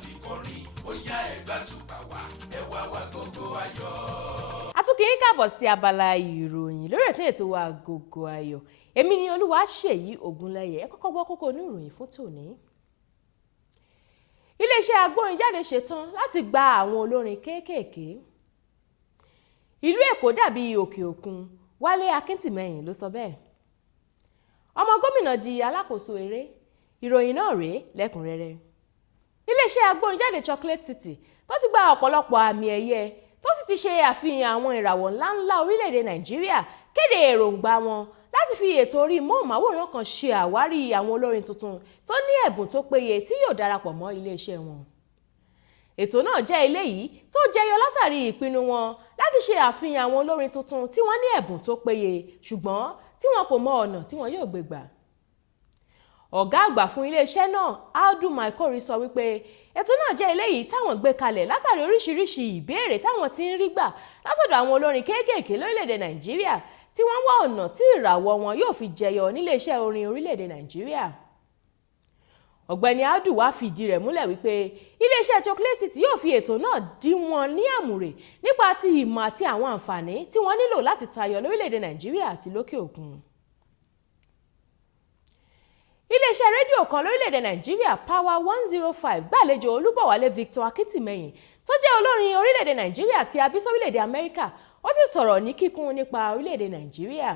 ti kọrin ó yá ẹgbà tùpà wá ẹ wá wá Agogo Ayọ̀. A tún kí yín káàbọ̀ sí abala ìròyìn lórí ètò wa Agogo Ayọ̀. Èmi ni Olúwaṣèyí Ògúnlẹ́yẹ. Ẹ kọ́kọ́ gbọ́ kókó inú ìròyìn fún tòní. Iléeṣẹ́ agbórinjáde ṣetán láti gba àwọn olórin kéékèèké. Ìlú Èkó dàbí òkè òkun, Wálé Akíntìmẹ́yìn ló sọ bẹ́ẹ̀. Ọmọ gómìnà di alákòóso eré. Ìròyìn náà rèé lẹ́kùnrẹ́rẹ́. Iléeṣẹ́ agbórinjáde Chocolate City tó ti gba ọ̀pọ̀lọpọ̀ àmì ẹ̀yẹ tó sì ti ṣe àfihàn àwọn ìràwọ̀ ńláńlá orílẹ̀-èdè Nàìjíríà kéde èròǹgbà wọn láti fi ètò orí móhùnmáwòrán kan ṣe àwárí àwọn olórin tuntun tó ní ẹ̀bùn tó péye tí yóò darapọ̀ mọ́ iléeṣẹ́ wọn. Ètò náà jẹ́ eléyìí tó jẹyọ látàrí ìpinnu wọn láti ṣe àfihàn àwọn olórin tuntun tí wọ́n ní ẹ̀bùn tó péye ṣùgbọ́n tí wọn kò mọ ọ̀nà tí wọn yóò gbé gbà. Ọ̀gá àgbà fún iléeṣẹ́ náà Audu Maikori sọ wípé ètò náà jẹ́ eléyìí táwọn gbé kalẹ̀ látàrí oríṣiríṣi ìbéèrè táwọn ti ń rí gbà látọ̀dọ̀ àwọn olórin kéékèèké lórílẹ̀‐èdè Nàìjíríà tí wọ́n wá ọ̀nà tí ìràwọ̀ wọn yóò fi jẹyọ níléeṣẹ́ orin orílẹ̀‐èdè Nàìjíríà. Ọ̀gbẹ́ni Audu wá fìdí rẹ̀ múlẹ̀ wípé iléeṣẹ́ Chocolate City yóò fi ètò náà dí wọn ní àmùrè nípa ti ìmọ̀ àti àwọn àǹfààní tí wọ́n nílò láti tayọ lórílẹ̀‐èdè Nàìjíríà àti lókè òkun. Iléeṣẹ́ rédíò kan lórílẹ̀‐èdè Nàìjíríà Power 105 gbàlejò Olúbọ̀wálé Victor Akíntìmẹ́yìn tó jẹ́ olórin orílẹ̀‐èdè Nàìjíríà tí a bí sórílẹ̀‐èdè Amẹ́ríkà ó sì sọ̀rọ̀ ní kíkún nípa orílẹ̀‐èdè Nàìjíríà.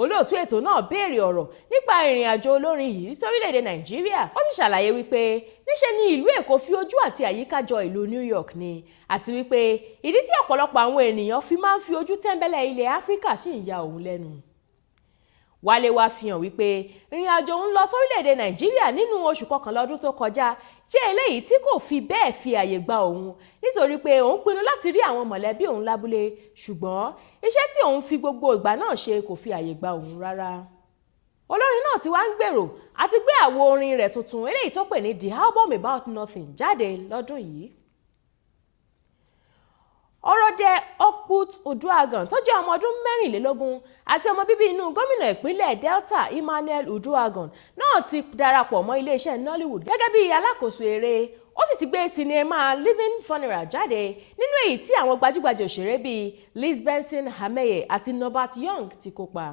Olóòtú ètò náà béèrè ọ̀rọ̀ nípa ìrìn àjò olórin yìí sórílẹ̀‐èdè Nàìjíríà ó sì ṣàlàyé wípé níṣe ni ìlú Èkó fi ojú àti àyíká jọ ìlú New York ni àti wípé ìdí tí ọ̀pọ̀lọpọ̀ àwọn ènìyàn fi máa ń fi ojú tẹ́ńbẹ́lẹ́ ilẹ̀ Áfíríkà sì ń ya òun lẹ́nu. Wálé wá fi hàn wípé ìrìn àjò ń lọ sórílẹ̀-èdè Nàìjíríà nínú oṣù kọkànlá ọdún tó kọjá jẹ́ eléyìí tí kò fi bẹ́ẹ̀ fi àyè gba òun nítorí pé òun pinnu láti rí àwọn mọ̀lẹ́bí òun lábúlé ṣùgbọ́n iṣẹ́ tí òun fi gbogbo ìgbà náà ṣe kò fi àyè gba òun rárá. Olórin náà ti wá ń gbèrò àti gbé àwo orin rẹ̀ tuntun eléyìí tó pè ní The Album About Nothing jáde lọ́dún yìí. Ọ̀rọ̀dẹ Okput Uduaghan tó jẹ́ ọmọ ọdún 24 àti ọmọ bíbí inú gómìnà ìpínlẹ̀ Delta Emmanuel Uduaghan náà ti darapọ̀ mọ́ iléeṣẹ́ Nollywood gẹ́gẹ́ bí alákòóso eré ó sì ti gbé sinimá Living Funeral jáde nínú èyí tí àwọn gbajúgbajà òṣèré bíi Liz Benson Hameye àti Norbert Young ti kópa.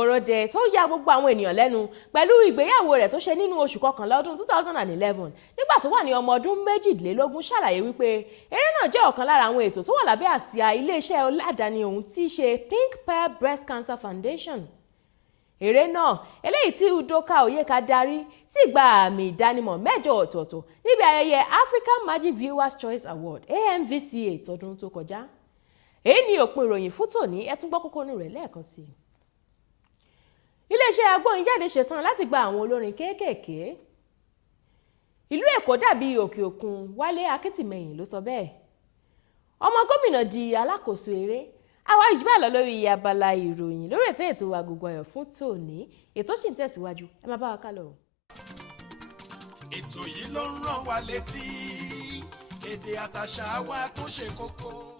Ọ̀rọ̀dẹ tó ya gbogbo àwọn ènìyàn lẹ́nu pẹ̀lú ìgbéyàwó rẹ̀ tó ṣe nínú oṣù kọkànlá ọdún 2011 nígbà tó wà ní ọmọ ọdún 22 ṣàlàyé wípé eré náà jẹ́ ọ̀kan lára àwọn ètò tó wà lábẹ́ àsíá iléeṣẹ́ aládàáni ohun tí í ṣe Pink Pearl Breast Cancer Foundation. Eré náà eléyìí tí Udoka Oyeka darí sì gba àmì ìdánimọ̀ 8 ọ̀tọ̀ọ̀tọ̀ níbi ayẹyẹ African Magic Viewers Choice Award AMVCA tọdún tó kọjá. Èyí ni òpin ìròyìn fún tòní. Ẹ tún gbọ́ kókó inú rẹ̀ lẹ́ẹ̀kan sí i. Iléeṣẹ́ agbórinjáde ṣetán láti gba àwọn olórin kéékèèké. Ìlú Èkó dàbí òkè òkun, Wálé Akíntìmẹ́yìn ló sọ bẹ́ẹ̀. Ọmọ gómìnà di alákòóso eré. Àwa ìjì bẹ́ẹ̀ lọ lórí abala ìròyìn lórí ètò Agogo Ayọ̀ fún tòní. Ètò sì ń tẹ̀síwájú, ẹ máa bá wa ká lọ. Ètò yìí ló ń rán wa létí èdè àtàṣà wa tó ṣe kókó.